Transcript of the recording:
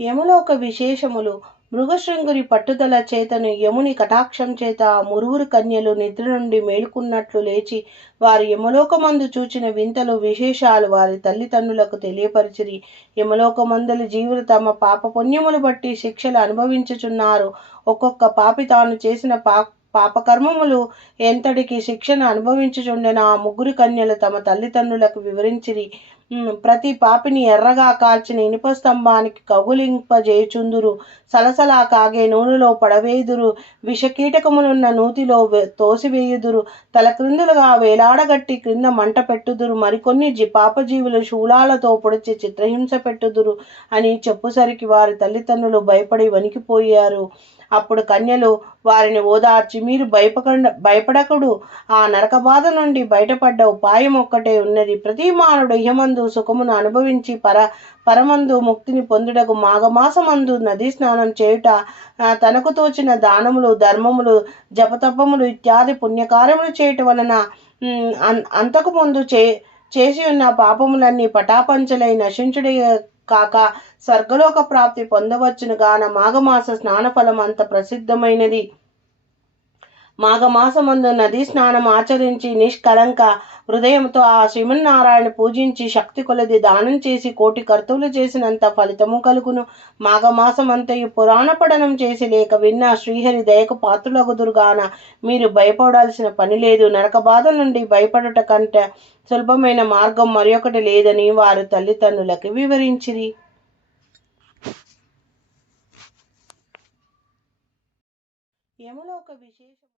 యములోక విశేషములు. మృగశృంగుని పట్టుదల చేతను యముని కటాక్షం చేత మురుగురు కన్యలు నిద్ర నుండి మేలుకున్నట్లు లేచి వారు యమలోకమందు చూచిన వింతలు విశేషాలు వారి తల్లిదండ్రులకు తెలియపరిచిరి. యమలోకమందుల జీవులు తమ పాప పుణ్యములు బట్టి శిక్షలు అనుభవించుచున్నారు. ఒక్కొక్క పాపి తాను చేసిన పా పాపకర్మములు ఎంతటికి శిక్షను అనుభవించుచుండెన ఆ ముగ్గురు కన్యలు తమ తల్లిదండ్రులకు వివరించిరి. ప్రతి పాపిని ఎర్రగా కాల్చిన ఇనుప స్తంభానికి కగులింపజేయుచుందురు. సలసలా కాగే నూనెలో పడవేయుదురు. విషకీటకములున్న నూతిలో తోసివేయుదురు. తల క్రిందులుగా వేలాడగట్టి క్రింద మంట పెట్టుదురు. మరికొన్ని జి పాపజీవులు శూలాలతో పొడిచి చిత్రహింస పెట్టుదురు అని చెప్పుసరికి వారి తల్లిదండ్రులు భయపడి వణికిపోయారు. అప్పుడు కన్యలు వారిని ఓదార్చి మీరు భయపకండ భయపడకుడు. ఆ నరక బాధ నుండి బయటపడ్డ ఉపాయం ఒక్కటే ఉన్నది. ప్రతి మానవుడు ఇహమందు సుఖమును అనుభవించి పర పరమందు ముక్తిని పొందుటకు మాఘమాసమందు నదీ స్నానం చేయుట తనకు తోచిన దానములు ధర్మములు జపతపములు ఇత్యాది పుణ్యకార్యములు చేయటం వలన అన్- అంతకు ముందు చే చేసి ఉన్న పాపములన్నీ పటాపంచలై నశించుడే కాక స్వర్గలోక ప్రాప్తి పొందవచ్చును గాన మాఘమాస స్నాన ఫలం అంత ప్రసిద్ధమైనది. మాఘమాసమందు నదీ స్నానం ఆచరించి నిష్కలంక హృదయంతో ఆ శ్రీమన్నారాయణ పూజించి శక్తి కొలది దానం చేసి కోటి కర్తువులు చేసినంత ఫలితము కలుగును. మాఘమాసమంతయు పురాణ పఠనం చేసి లేక విన్న శ్రీహరి దయకు పాత్రులగుదురుగాన మీరు భయపడాల్సిన పని లేదు. నరక బాధ నుండి భయపడట కంటే సులభమైన మార్గం మరొకటి లేదని వారు తల్లిదండ్రులకు వివరించిరి. యములో ఒక విశేషం